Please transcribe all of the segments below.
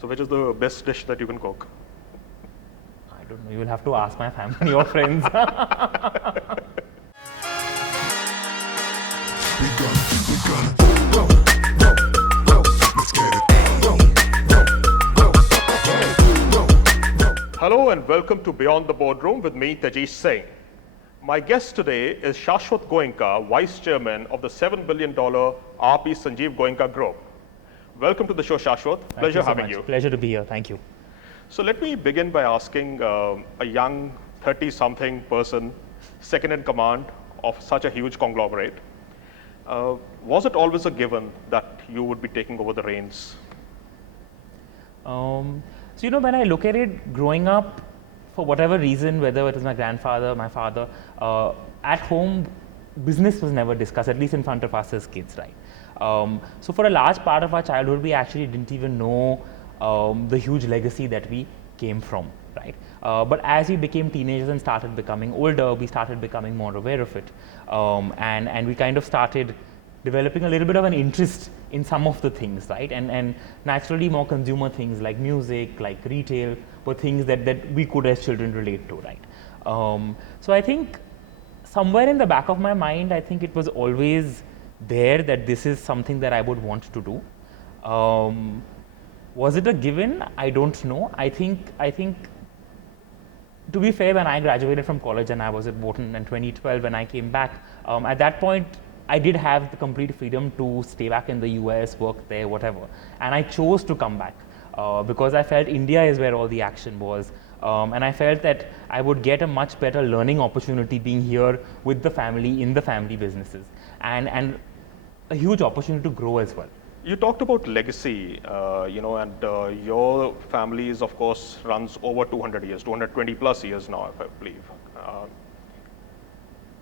So which is the best dish that you can cook? I don't know. You will have to ask my family or friends. Hello and welcome to Beyond the Boardroom with me, Tejeesh Singh. My guest today is Shashwat Goenka, Vice Chairman of the $7 billion RP-Sanjiv Goenka Group. Welcome to the show, Shashwat. Pleasure having you. Pleasure to be here. Thank you. So let me begin by asking a young 30-something person, second in command of such a huge conglomerate, was it always a given that you would be taking over the reins? So, when I look at it, growing up, for whatever reason, whether it was my grandfather, my father, at home, business was never discussed, at least in front of us as kids, right? So for a large part of our childhood, we actually didn't even know the huge legacy that we came from, right? But as we became teenagers and started becoming older, we started becoming more aware of it. And we kind of started developing a little bit of an interest in some of the things, right? And naturally more consumer things like music, like retail, were things that we could as children relate to, right? So I think somewhere in the back of my mind, I think it was always there that this is something that I would want to do. Was it a given? I don't know. I think to be fair, when I graduated from college and I was at Wharton in 2012, when I came back, at that point, I did have the complete freedom to stay back in the US, work there, whatever. And I chose to come back because I felt India is where all the action was. And I felt that I would get a much better learning opportunity being here with the family, in the family businesses, and a huge opportunity to grow as well. You talked about legacy, and your family is, of course, runs over 200 years, 220 plus years now, I believe.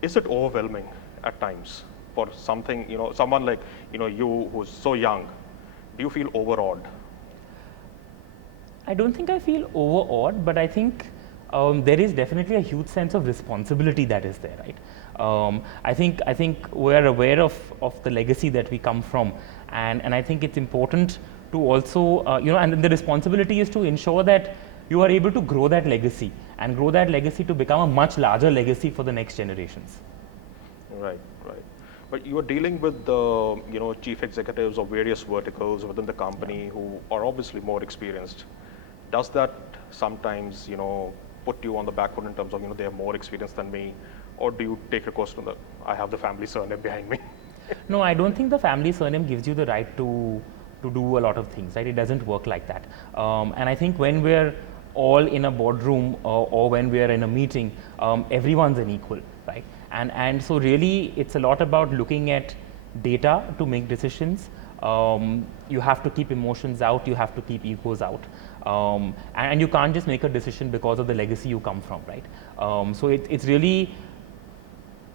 Is it overwhelming at times for something, someone like, you who's so young? Do you feel overawed? I don't think I feel overawed, but I think there is definitely a huge sense of responsibility that is there, right? I think we're aware of the legacy that we come from, and I think it's important to also, and the responsibility is to ensure that you are able to grow that legacy and grow that legacy to become a much larger legacy for the next generations. Right. But you are dealing with the, chief executives of various verticals within the company who are obviously more experienced. Does that sometimes, put you on the back foot in terms of, they have more experience than me? Or do you take recourse to I have the family surname behind me? No, I don't think the family surname gives you the right to do a lot of things, right? It doesn't work like that. And I think when we're all in a boardroom or when we're in a meeting, everyone's an equal, right? And so really it's a lot about looking at data to make decisions. You have to keep emotions out, you have to keep egos out. And you can't just make a decision because of the legacy you come from, right? So it's really,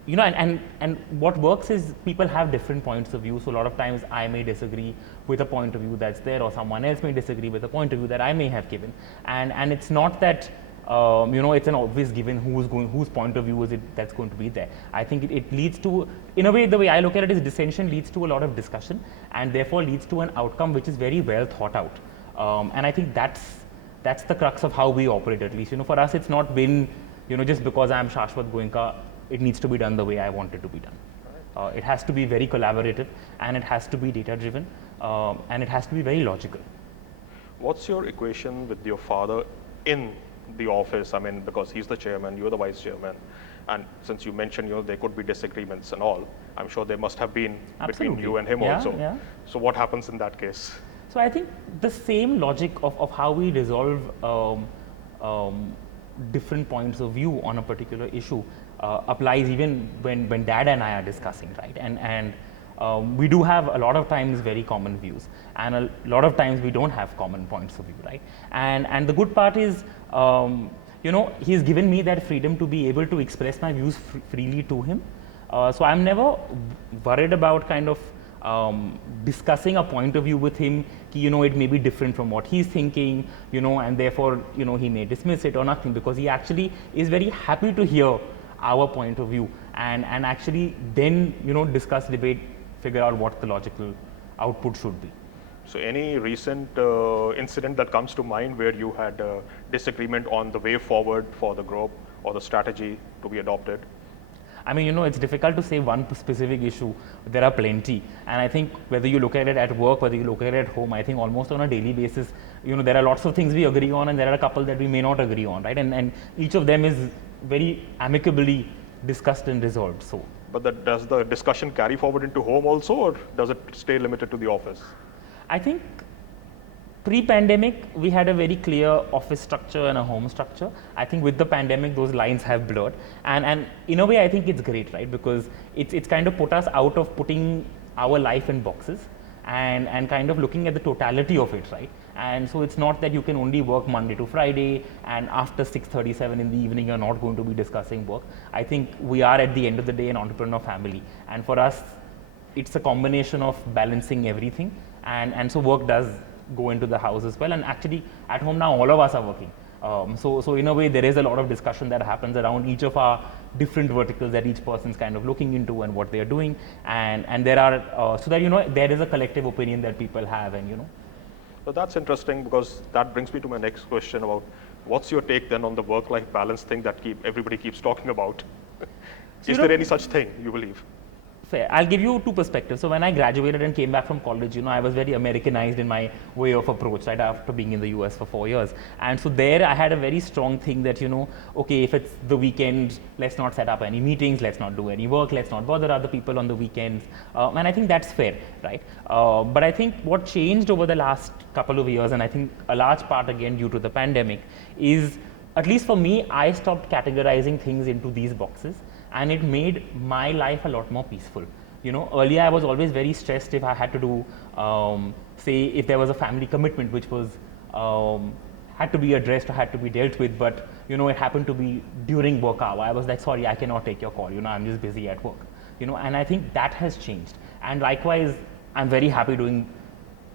and what works is people have different points of view. So a lot of times I may disagree with a point of view that's there, or someone else may disagree with a point of view that I may have given. And it's not that, it's an obvious given whose point of view is it that's going to be there. I think it leads to, in a way, the way I look at it is dissension leads to a lot of discussion and therefore leads to an outcome which is very well thought out. And I think that's the crux of how we operate, at least. For us, it's not been, just because I'm Shashwat Goenka, it needs to be done the way I want it to be done. It has to be very collaborative, and it has to be data driven, and it has to be very logical. What's your equation with your father in the office? I mean, because he's the chairman, you're the vice chairman, and since you mentioned, there could be disagreements and all, I'm sure there must have been between you and him also. Yeah. So what happens in that case? So I think the same logic of how we resolve different points of view on a particular issue applies even when Dad and I are discussing, right? And we do have a lot of times very common views, and a lot of times we don't have common points of view, right? And the good part is, he's given me that freedom to be able to express my views freely to him. So I'm never worried about kind of discussing a point of view with him, it may be different from what he's thinking, and therefore, he may dismiss it or nothing, because he actually is very happy to hear our point of view and actually then, discuss, debate, figure out what the logical output should be. So any recent incident that comes to mind where you had a disagreement on the way forward for the group or the strategy to be adopted? I mean, it's difficult to say one specific issue. There are plenty. And I think whether you look at it at work, whether you look at it at home, I think almost on a daily basis, there are lots of things we agree on and there are a couple that we may not agree on, right? And each of them is very amicably discussed and resolved. So, But does the discussion carry forward into home also, or does it stay limited to the office? I think pre-pandemic, we had a very clear office structure and a home structure. I think with the pandemic, those lines have blurred. And in a way, I think it's great, right? Because it's kind of put us out of putting our life in boxes and kind of looking at the totality of it, right? And so it's not that you can only work Monday to Friday and after 6:37 in the evening, you're not going to be discussing work. I think we are at the end of the day an entrepreneur family. And for us, it's a combination of balancing everything. And so work does go into the house as well. And actually at home now, all of us are working. So in a way, there is a lot of discussion that happens around each of our different verticals that each person's kind of looking into and what they're doing. And there are, so that, there is a collective opinion that people have and. So that's interesting, because that brings me to my next question about what's your take then on the work-life balance thing that everybody keeps talking about? Is there any such thing, you believe? Fair. I'll give you two perspectives. So when I graduated and came back from college, I was very Americanized in my way of approach, right, after being in the US for 4 years. And so there I had a very strong thing that, okay, if it's the weekend, let's not set up any meetings, let's not do any work, let's not bother other people on the weekends. And I think that's fair, right? But I think what changed over the last couple of years, and I think a large part again due to the pandemic, is, at least for me, I stopped categorizing things into these boxes. And it made my life a lot more peaceful. Earlier I was always very stressed if I had to do, say, if there was a family commitment which was had to be addressed or had to be dealt with, but it happened to be during work hour. I was like, sorry, I cannot take your call. I'm just busy at work. And I think that has changed. And likewise, I'm very happy doing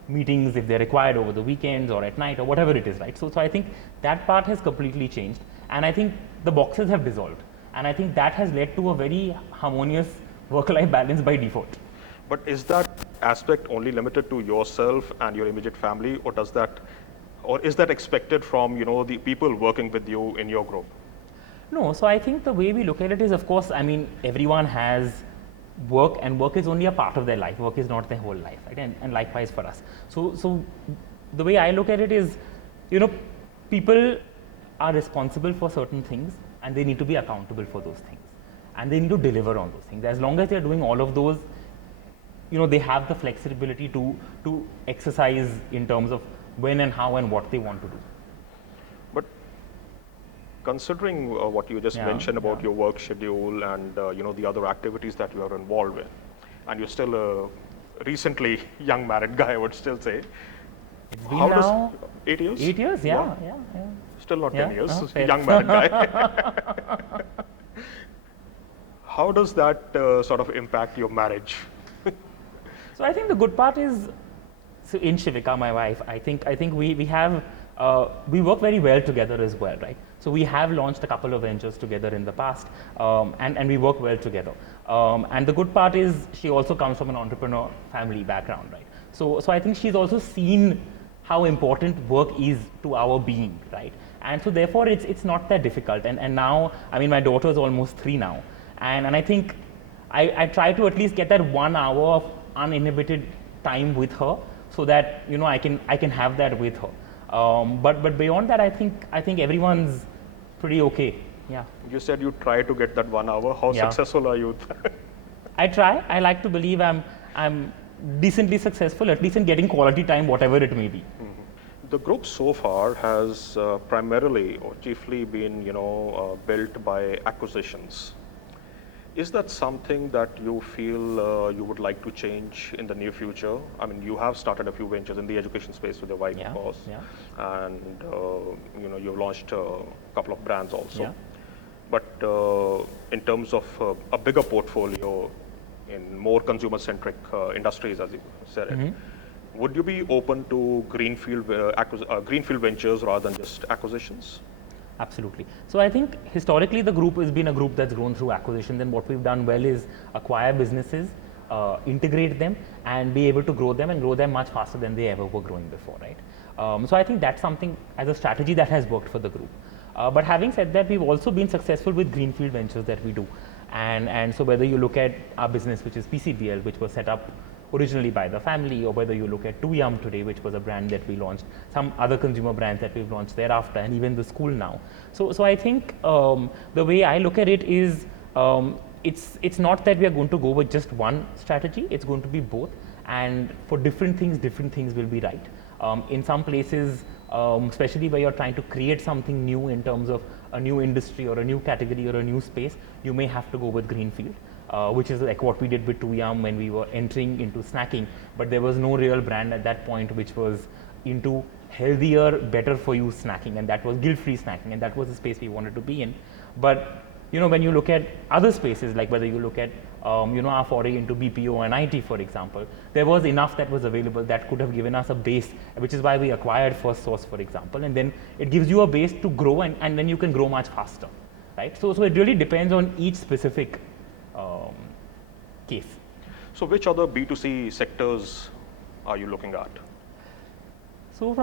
meetings if they're required over the weekends or at night or whatever it is, right? So I think that part has completely changed. And I think the boxes have dissolved. And I think that has led to a very harmonious work-life balance by default. But is that aspect only limited to yourself and your immediate family, or is that expected from the people working with you in your group? No, so I think the way we look at it is, of course, I mean, everyone has work, and work is only a part of their life. Work is not their whole life, right? And likewise for us. So the way I look at it is, people are responsible for certain things, and they need to be accountable for those things, and they need to deliver on those things. As long as they're doing all of those, they have the flexibility to exercise in terms of when and how and what they want to do. But considering what you just mentioned about your work schedule and the other activities that you are involved in, and you're still a recently young married guy, I would still say. It's been now 8 years? 8 years, yeah. Still not 10 years, young married guy. How does that sort of impact your marriage? So I think the good part is, so in Shivika, my wife, I think we have, we work very well together as well, right? So we have launched a couple of ventures together in the past, and we work well together. And the good part is she also comes from an entrepreneur family background, right? So I think she's also seen how important work is to our being, right? And so therefore it's not that difficult. And now, I mean, my daughter is almost 3 now. And I think I try to at least get that 1 hour of uninhibited time with her, so that, I can have that with her. But beyond that, I think everyone's pretty okay. Yeah. You said you try to get that 1 hour. How successful are you? I try. I like to believe I'm decently successful, at least in getting quality time, whatever it may be. The group so far has primarily or chiefly been, built by acquisitions. Is that something that you feel you would like to change in the near future? I mean, you have started a few ventures in the education space with your wife, of course, and you've launched a couple of brands also. But in terms of a bigger portfolio in more consumer-centric industries, as you said, would you be open to greenfield ventures rather than just acquisitions? Absolutely. So I think historically the group has been a group that's grown through acquisitions, and what we've done well is acquire businesses, integrate them and be able to grow them and grow them much faster than they ever were growing before, right? So I think that's something as a strategy that has worked for the group. But having said that, we've also been successful with greenfield ventures that we do. And so whether you look at our business, which is PCBL, which was set up originally by the family, or whether you look at 2Yum today, which was a brand that we launched, some other consumer brands that we've launched thereafter, and even the school now. So I think the way I look at it is it's not that we are going to go with just one strategy, it's going to be both. And for different things will be right. In some places, especially where you're trying to create something new in terms of a new industry or a new category or a new space, you may have to go with greenfield, which is like what we did with 2Yum when we were entering into snacking, but there was no real brand at that point which was into healthier, better for you snacking, and that was guilt-free snacking, and that was the space we wanted to be in. But when you look at other spaces, like whether you look at our foray into BPO and IT, for example, there was enough that was available that could have given us a base, which is why we acquired First Source, for example, and then it gives you a base to grow, and then you can grow much faster, right? So it really depends on each specific case. So which other B2C sectors are you looking at? So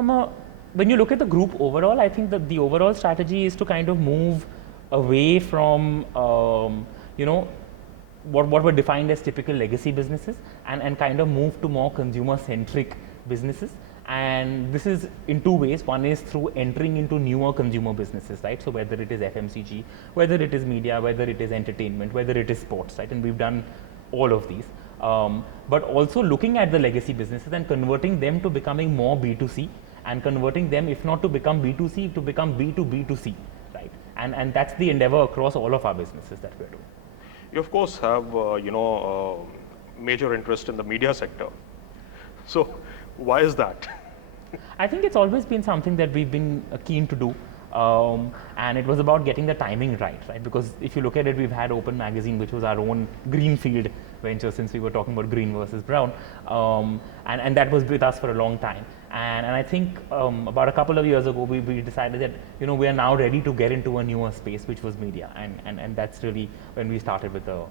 when you look at the group overall, I think that the overall strategy is to kind of move away from what were defined as typical legacy businesses and kind of move to more consumer-centric businesses. And this is in two ways. One is through entering into newer consumer businesses, right? So whether it is FMCG, whether it is media, whether it is entertainment, whether it is sports, right? And we've done all of these. But also looking at the legacy businesses and converting them to becoming more B2C, and converting them, if not to become B2C, to become B2B2C, right? And that's the endeavor across all of our businesses that we're doing. You of course have major interest in the media sector. So why is that? I think it's always been something that we've been keen to do. And it was about getting the timing right? Because if you look at it, we've had Open Magazine, which was our own greenfield venture, since we were talking about green versus brown. And that was with us for a long time. And I think about a couple of years ago, we decided that we are now ready to get into a newer space, which was media. And that's really when we started with the...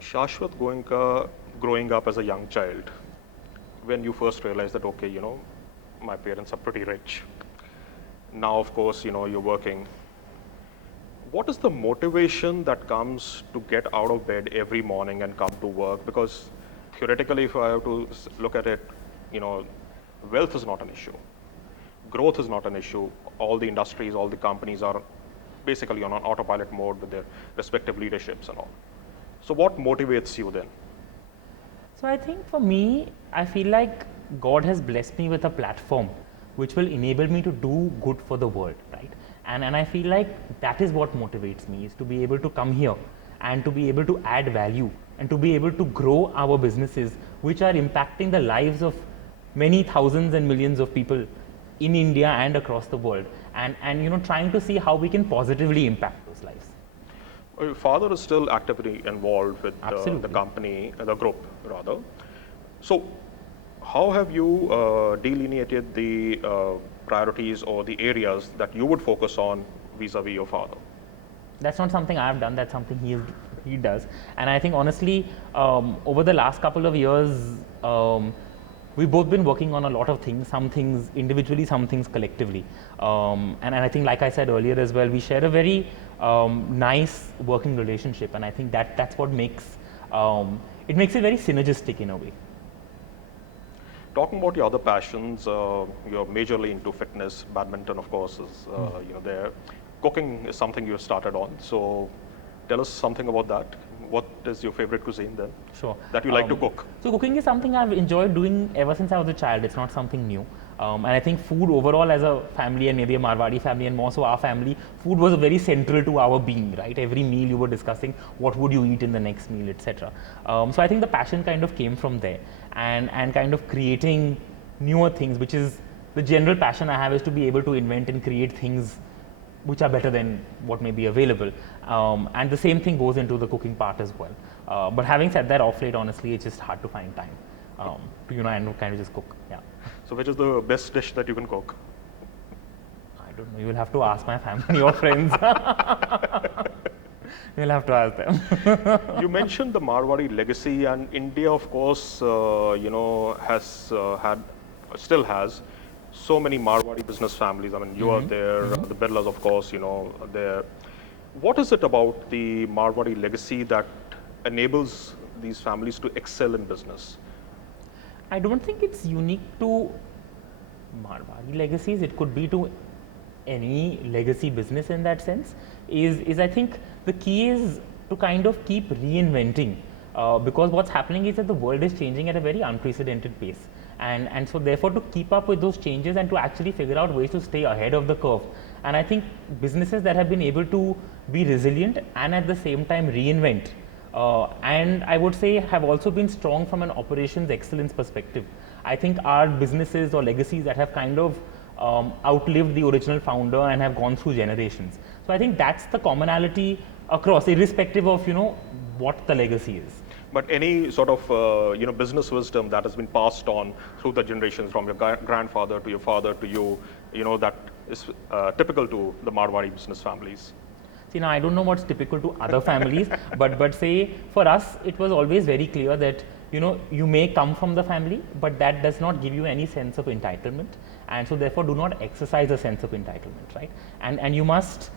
Shashwat Goenka, growing up as a young child, when you first realized that, okay, my parents are pretty rich. Now, of course, you're working. What is the motivation that comes to get out of bed every morning and come to work? Because theoretically, if I have to look at it, wealth is not an issue. Growth is not an issue. All the industries, all the companies are basically on an autopilot mode with their respective leaderships and all. So what motivates you then? So I think for me, I feel like God has blessed me with a platform which will enable me to do good for the world, right? And I feel like that is what motivates me, is to be able to come here and to be able to add value and to be able to grow our businesses, which are impacting the lives of many thousands and millions of people in India and across the world, and trying to see how we can positively impact those lives. Your father is still actively involved with the company, the group rather. So how have you delineated the priorities or the areas that you would focus on vis-a-vis your father? That's not something I've done, that's something he does. And I think honestly, over the last couple of years, we've both been working on a lot of things, some things individually, some things collectively. And I think, like I said earlier as well, we share a very nice working relationship, and I think that's what makes it very synergistic in a way. Talking about your other passions, you're majorly into fitness. Badminton, of course, is there. Cooking is something you've started on. So tell us something about that. What is your favorite cuisine then? Sure. That you like to cook? So cooking is something I've enjoyed doing ever since I was a child. It's not something new. And I think food overall, as a family, and maybe a Marwari family and more so our family, food was very central to our being, right? Every meal you were discussing what would you eat in the next meal, etc. So I think the passion kind of came from there, and kind of creating newer things, which is the general passion I have, is to be able to invent and create things which are better than what may be available. And the same thing goes into the cooking part as well. But having said that, off late, honestly, it's just hard to find time to and kind of just cook. Yeah. So which is the best dish that you can cook? I don't know. You will have to ask my family or friends. We'll have to ask them. You mentioned the Marwari legacy, and India, of course, has still has so many Marwari business families. I mean, you are there, the Birlas, of course, there. What is it about the Marwari legacy that enables these families to excel in business? I don't think it's unique to Marwari legacies. It could be to any legacy business in that sense. Is I think the key is to kind of keep reinventing, because what's happening is that the world is changing at a very unprecedented pace, and so therefore to keep up with those changes and to actually figure out ways to stay ahead of the curve. And I think businesses that have been able to be resilient and at the same time reinvent, and I would say have also been strong from an operations excellence perspective. I think are businesses or legacies that have kind of outlived the original founder and have gone through generations. So I think that's the commonality across, irrespective of what the legacy is. But any sort of business wisdom that has been passed on through the generations, from your grandfather to your father to you, that is typical to the Marwari business families. See, now I don't know what's typical to other families, but say for us, it was always very clear that you may come from the family, but that does not give you any sense of entitlement, and so therefore do not exercise a sense of entitlement, right? And you must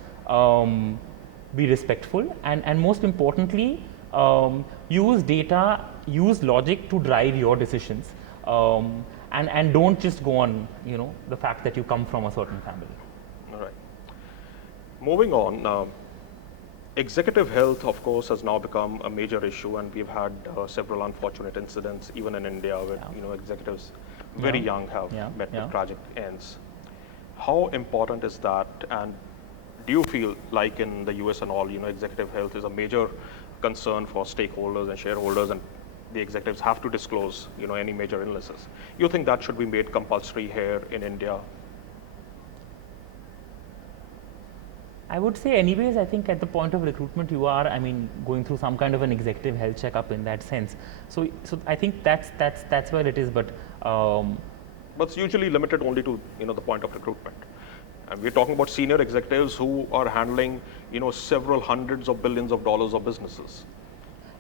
be respectful, and most importantly, use data, use logic to drive your decisions, and don't just go on the fact that you come from a certain family. All right. Moving on, executive health, of course, has now become a major issue, and we've had several unfortunate incidents, even in India, where executives very young have met with tragic ends. How important is that, and do you feel like in the US and all, executive health is a major concern for stakeholders and shareholders, and the executives have to disclose, any major illnesses? You think that should be made compulsory here in India? I would say anyways, I think at the point of recruitment you are, going through some kind of an executive health checkup in that sense. So I think that's where it is, but it's usually limited only to, the point of recruitment. And we're talking about senior executives who are handling, several hundreds of billions of dollars of businesses.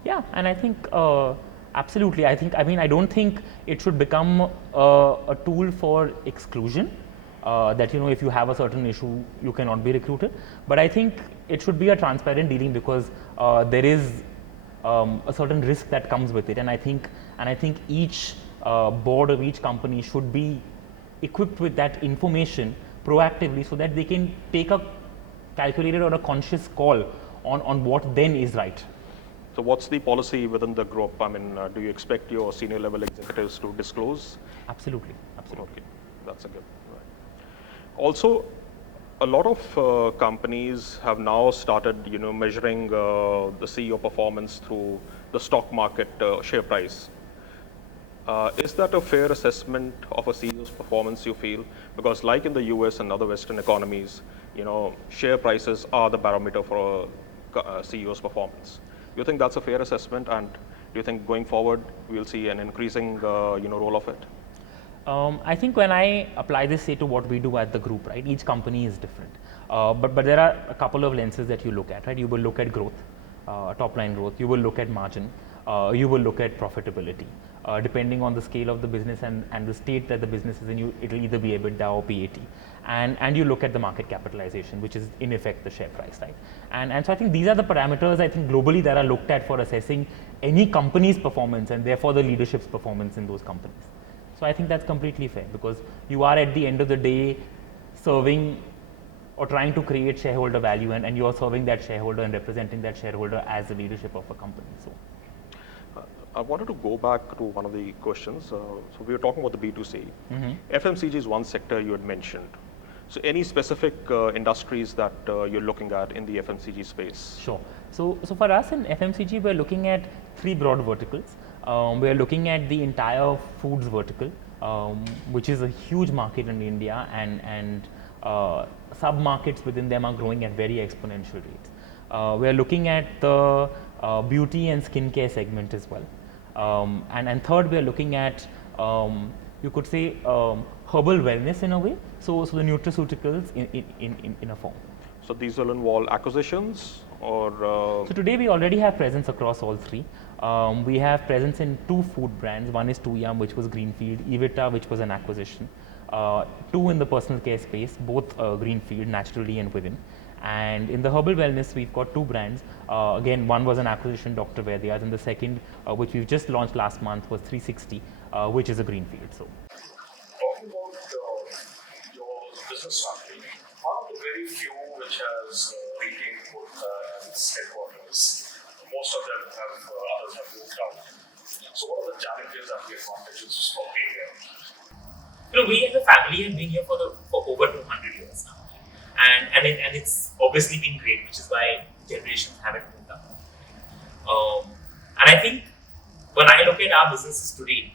Yeah, and I think absolutely. I don't think it should become a tool for exclusion. That if you have a certain issue, you cannot be recruited. But I think it should be a transparent dealing, because there is a certain risk that comes with it, and I think each board of each company should be equipped with that information proactively, so that they can take a calculated or a conscious call on what then is right. So what's the policy within the group? Do you expect your senior level executives to disclose? Absolutely. Okay, that's a good. Also, a lot of companies have now started, measuring the CEO performance through the stock market share price. Is that a fair assessment of a CEO's performance, you feel? Because like in the US and other Western economies, share prices are the barometer for a CEO's performance. Do you think that's a fair assessment, and do you think going forward we'll see an increasing role of it? I think when I apply this, say, to what we do at the group, right, each company is different. But there are a couple of lenses that you look at, right? You will look at growth, top line growth. You will look at margin. You will look at profitability. Depending on the scale of the business and the state that the business is in, it'll either be EBITDA or PAT. And you look at the market capitalization, which is in effect the share price, right? And so I think these are the parameters, I think, globally that are looked at for assessing any company's performance, and therefore the leadership's performance in those companies. So I think that's completely fair, because you are at the end of the day serving or trying to create shareholder value, and you are serving that shareholder and representing that shareholder as the leadership of a company. So I wanted to go back to one of the questions. So we were talking about the B2C. FMCG is one sector you had mentioned. So any specific industries that you're looking at in the FMCG space? Sure. So for us in FMCG, we're looking at three broad verticals. We're looking at the entire foods vertical, which is a huge market in India, and sub-markets within them are growing at very exponential rates. We're looking at the beauty and skincare segment as well. And third, we're looking at, you could say, herbal wellness in a way, so the nutraceuticals in a form. So these will involve acquisitions, or So today we already have presence across all three. We have presence in 2 food brands. One is 2Yum, which was greenfield, Evita, which was an acquisition. 2 in the personal care space, both greenfield, naturally and within. And in the herbal wellness, we've got 2 brands. Again, one was an acquisition, Dr. Vaidya's, and the second, which we've just launched last month, was 360, which is a greenfield. So. Talking about your business strategy, one of the very few which has retained its headquarters. Most of them have, others have moved out. So what are the challenges and the advantages of being here? We as a family have been here for over 200 years now, and it's obviously been great, which is why generations haven't moved up. And I think when I look at our businesses today,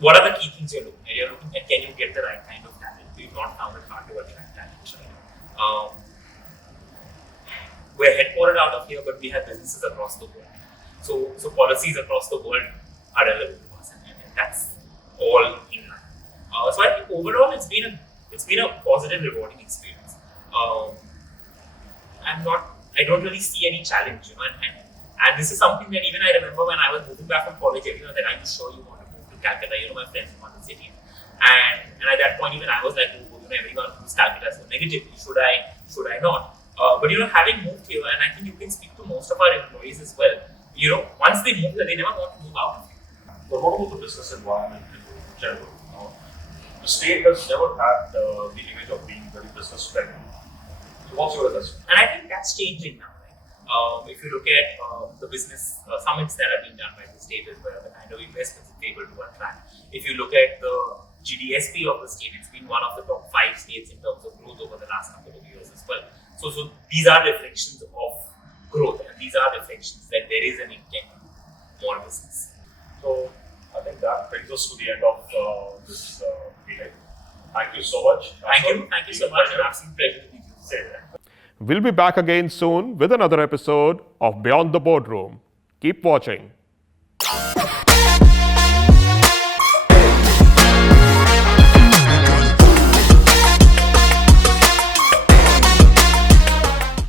what are the key things you're looking at? You're looking at, can you get the right kind of talent? We've not found it hard to attract talent. Right? We're headquartered out of here, but we have businesses across the world. So policies across the world are relevant to us, and that's all in line. So I think overall it's been a positive, rewarding experience. I don't really see any challenge, and this is something that even I remember when I was moving back from college, everyone said, "Are you sure you want to move to Calcutta?" My friends from other cities, and at that point even I was like, everyone who's Calcutta so negatively, should I not? But having moved here, and I think you can speak to most of our employees as well. Once they move here, they never want to move out. But what about the business environment in general? The state has never had the image of being very business friendly. So what's your assessment? And I think that's changing now. Right? If you look at the business summits that are being done by the state as well, the kind of investments it's able to attract. If you look at the GDSP of the state, it's been one of the top 5 states in terms of growth over the last couple of years as well. So these are reflections of growth, and these are reflections that there is an intent to more business. So I think that brings us to the end of this meeting. Thank you so much. Thank you so much. An absolute pleasure to meet you. Say that. we'll be back again soon with another episode of Beyond the Boardroom. Keep watching.